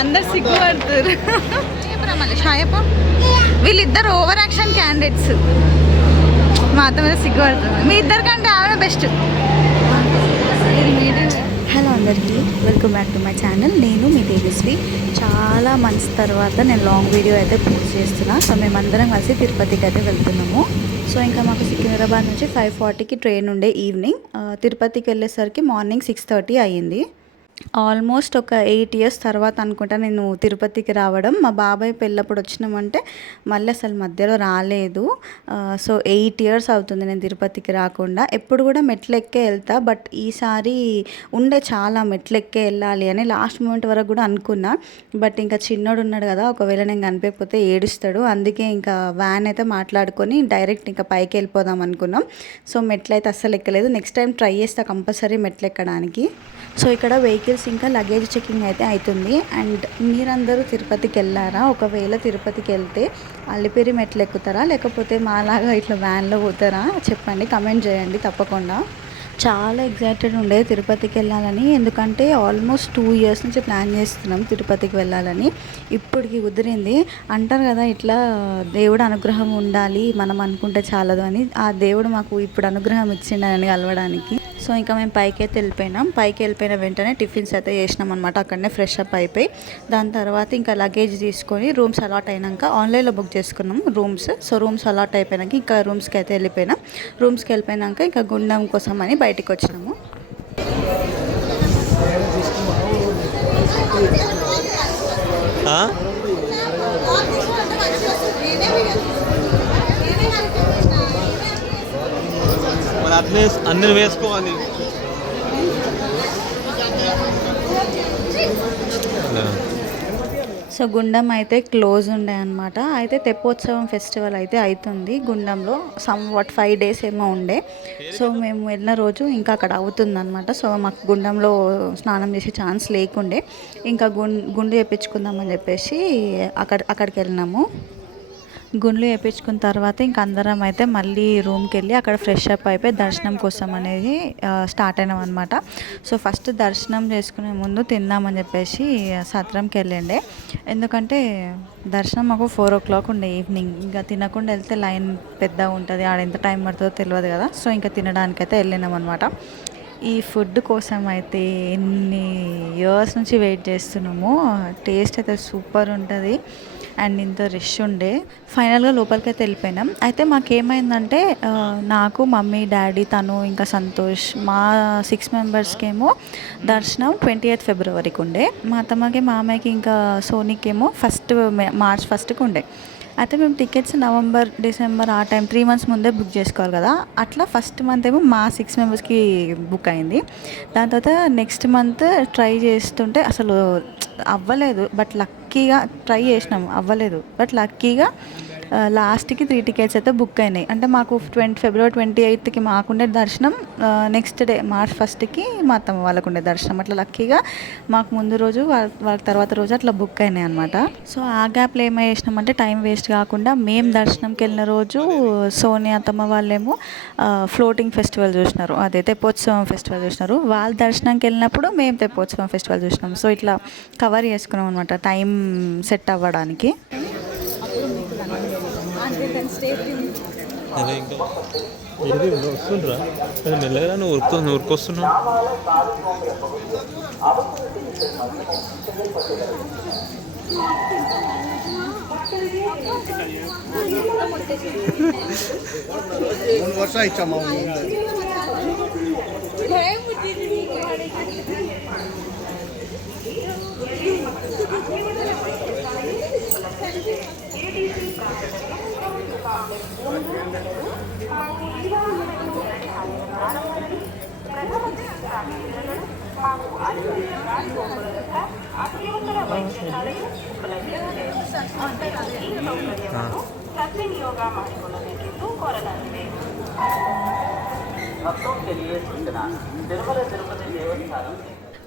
అందరు సిగ్గుపడుతున్నారు. షాయప్ప వీళ్ళిద్దరు over action candidates. మా అత్త మీద సిగ్గుపడుతుంది. మీ ఇద్దరికంటే ఆవిడ బెస్ట్. హలో అందరికీ, welcome back to my channel. నేను మీ తేజస్వి. చాలా మంత్స్ తర్వాత నేను లాంగ్ వీడియో అయితే పోస్ట్ చేస్తున్నా. సో మేమందరం కలిసి తిరుపతికి అయితే వెళ్తున్నాము. సో ఇంకా మాకు సికింద్రాబాద్ నుంచి 5:40కి ట్రైన్ ఉండే ఈవినింగ్. తిరుపతికి వెళ్ళేసరికి మార్నింగ్ 6:30 అయ్యింది. ఆల్మోస్ట్ ఒక 8 years తర్వాత అనుకుంటా నేను తిరుపతికి రావడం. మా బాబాయ్ పెళ్ళప్పుడు వచ్చినామంటే మళ్ళీ అసలు మధ్యలో రాలేదు. సో 8 years అవుతుంది నేను తిరుపతికి రాకుండా. ఎప్పుడు కూడా మెట్లు ఎక్కే వెళ్తా, బట్ ఈసారి ఉండే చాలా మెట్లు ఎక్కే వెళ్ళాలి అని లాస్ట్ మూమెంట్ వరకు కూడా అనుకున్నా. బట్ ఇంకా చిన్నోడు ఉన్నాడు కదా, ఒకవేళ నేను కనిపించకపోతే ఏడుస్తాడు. అందుకే ఇంకా వ్యాన్ అయితే మాట్లాడుకొని డైరెక్ట్ ఇంకా పైకి వెళ్ళిపోదాం అనుకున్నాం. సో మెట్లు అయితే అస్సలు ఎక్కలేదు. నెక్స్ట్ టైం ట్రై చేస్తా కంపల్సరీ మెట్లు ఎక్కడానికి. సో ఇక్కడ వెహికల్స్ ఇంకా లగేజ్ చెకింగ్ అయితే అవుతుంది. అండ్ మీరందరూ తిరుపతికి వెళ్ళారా? ఒకవేళ తిరుపతికి వెళ్తే అల్లిపిరి మెట్లు ఎక్కుతారా, లేకపోతే మాలాగా ఇట్లా వ్యాన్లో పోతారా? చెప్పండి, కమెంట్ చేయండి తప్పకుండా. చాలా ఎగ్జైటెడ్ ఉండే తిరుపతికి వెళ్ళాలని. ఎందుకంటే ఆల్మోస్ట్ 2 years నుంచి ప్లాన్ చేస్తున్నాం తిరుపతికి వెళ్ళాలని. ఇప్పటికి కుదిరింది. అంటారు కదా, ఇట్లా దేవుడు అనుగ్రహం ఉండాలి, మనం అనుకుంటే చాలదు అని. ఆ దేవుడు మాకు ఇప్పుడు అనుగ్రహం ఇచ్చిండని కలవడానికి. సో ఇంకా మేము పైకి అయితే వెళ్ళిపోయినాం. పైకి వెళ్ళిపోయిన వెంటనే టిఫిన్స్ అయితే చేసినాం అనమాట. అక్కడనే ఫ్రెష్ అప్ అయిపోయి దాని తర్వాత ఇంకా లగేజ్ తీసుకొని రూమ్స్ అలాట్ అయినాక ఆన్లైన్లో బుక్ చేసుకున్నాము రూమ్స్. సో రూమ్స్ అలాట్ అయిపోయినాక ఇంకా రూమ్స్కి అయితే వెళ్ళిపోయినాం. రూమ్స్కి వెళ్ళిపోయినాక ఇంకా గుండం కోసం అని బయటికి వచ్చినాము. అన్నీ వేసుకోవాలి. సో గుండం అయితే క్లోజ్ ఉండే అనమాట. అయితే తెప్పోత్సవం ఫెస్టివల్ అయితే అవుతుంది గుండంలో. వాట్ 5 days ఏమో ఉండే. సో మేము వెళ్ళిన రోజు ఇంకా అక్కడ అవుతుందన్నమాట. సో మాకు గుండంలో స్నానం చేసే ఛాన్స్ లేకుండే. ఇంకా గుండు చేయించుకుందామని చెప్పేసి అక్కడికి వెళ్ళినాము. గుండ్లు వేయించుకున్న తర్వాత ఇంక అందరం అయితే మళ్ళీ రూమ్కి వెళ్ళి అక్కడ ఫ్రెష్ అప్ అయిపోయి దర్శనం కోసం అనేది స్టార్ట్ అయినాం అనమాట. సో ఫస్ట్ దర్శనం చేసుకునే ముందు తిందామని చెప్పేసి సత్రంకి వెళ్ళండి. ఎందుకంటే దర్శనం మాకు 4 o'clock ఉండే ఈవినింగ్. ఇంకా తినకుండా వెళ్తే లైన్ పెద్దగా ఉంటుంది, ఆడ ఎంత టైం పడుతుందో తెలియదు కదా. సో ఇంకా తినడానికైతే వెళ్ళినాం అనమాట. ఈ ఫుడ్ కోసం అయితే ఎన్ని ఇయర్స్ నుంచి వెయిట్ చేస్తున్నాము. టేస్ట్ అయితే సూపర్ ఉంటుంది. అండ్ ఇంత రష్ ఉండే. ఫైనల్గా లోపలికి అయితే వెళ్ళిపోయినాం. అయితే మాకేమైందంటే నాకు, మమ్మీ, డాడీ, తను ఇంకా సంతోష్, మా 6 members ఏమో దర్శనం 28th February ఉండే. మా అత్తమ్మకి, మామయ్యకి ఇంకా సోనీకి ఏమో March 1st ఉండే. అయితే మేము టికెట్స్ November, December ఆ టైం 3 months ముందే బుక్ చేసుకోవాలి కదా. అట్లా ఫస్ట్ మంత్ ఏమో మా 6 members బుక్ అయింది. దాని తర్వాత నెక్స్ట్ మంత్ ట్రై చేస్తుంటే అసలు అవ్వలేదు. బట్ లక్కీగా ట్రై చేసినాము, అవ్వలేదు. బట్ లక్కీగా లాస్ట్కి 3 tickets అయితే బుక్ అయినాయి. అంటే మాకు February 28th మాకుండే దర్శనం, నెక్స్ట్ డే March 1st మా అత్తమ్మ వాళ్ళకు ఉండే దర్శనం. అట్లా లక్కీగా మాకు ముందు రోజు వాళ్ళ తర్వాత రోజు అట్లా బుక్ అయినాయి అనమాట. సో ఆ గ్యాప్లో ఏమై చేసినామంటే టైం వేస్ట్ కాకుండా మేము దర్శనంకి వెళ్ళిన రోజు సోని అత్తమ్మ వాళ్ళేమో ఫ్లోటింగ్ ఫెస్టివల్ చూసినారు, అదే తెప్పోత్సవం ఫెస్టివల్ చూసినారు. వాళ్ళ దర్శనంకి వెళ్ళినప్పుడు మేము తెప్పోత్సవం ఫెస్టివల్ చూసినాం. సో ఇట్లా కవర్ చేసుకున్నాం అనమాట టైం సెట్ అవ్వడానికి. అదే ఇంకా వస్తుండ్రా మెల్లగా నువ్వు ఉరుకొస్తున్నావు. ఇచ్చామా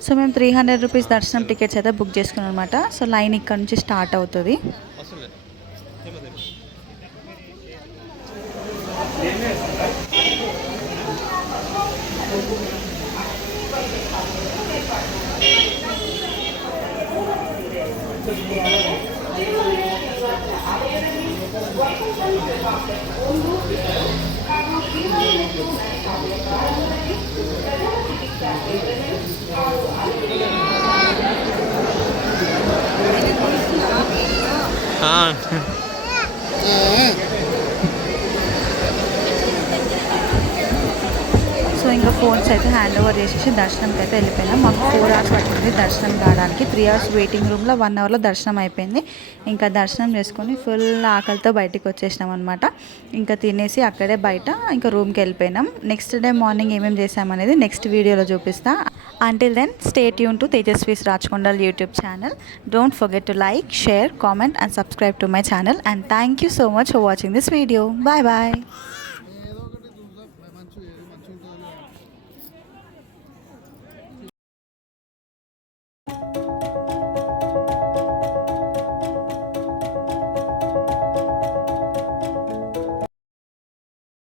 సో మేము 300 rupees దర్శనం టికెట్స్ అయితే బుక్ చేసుకున్నాం అనమాట. సో లైన్ ఇక్కడ నుంచి స్టార్ట్ అవుతుంది. సో ఇంకా ఫోన్స్ అయితే హ్యాండ్ ఓవర్ చేసేసి దర్శనంకి అయితే వెళ్ళిపోయినాం. మాకు 4 hours పట్టింది దర్శనం కావడానికి. 3 hours వెయిటింగ్ రూమ్లో 1 hourలో దర్శనం అయిపోయింది. ఇంకా దర్శనం చేసుకొని ఫుల్ ఆకలితో బయటికి వచ్చేసినాం అనమాట. ఇంకా తినేసి అక్కడే బయట ఇంకా రూమ్కి వెళ్ళిపోయినాం. నెక్స్ట్ డే మార్నింగ్ ఏమేమి చేసామనేది నెక్స్ట్ వీడియోలో చూపిస్తా. Until then stay tuned to Tejaswi's Rachakondal YouTube channel. Don't forget to like, share, comment and subscribe to my channel, and thank you so much for watching this video. Bye bye.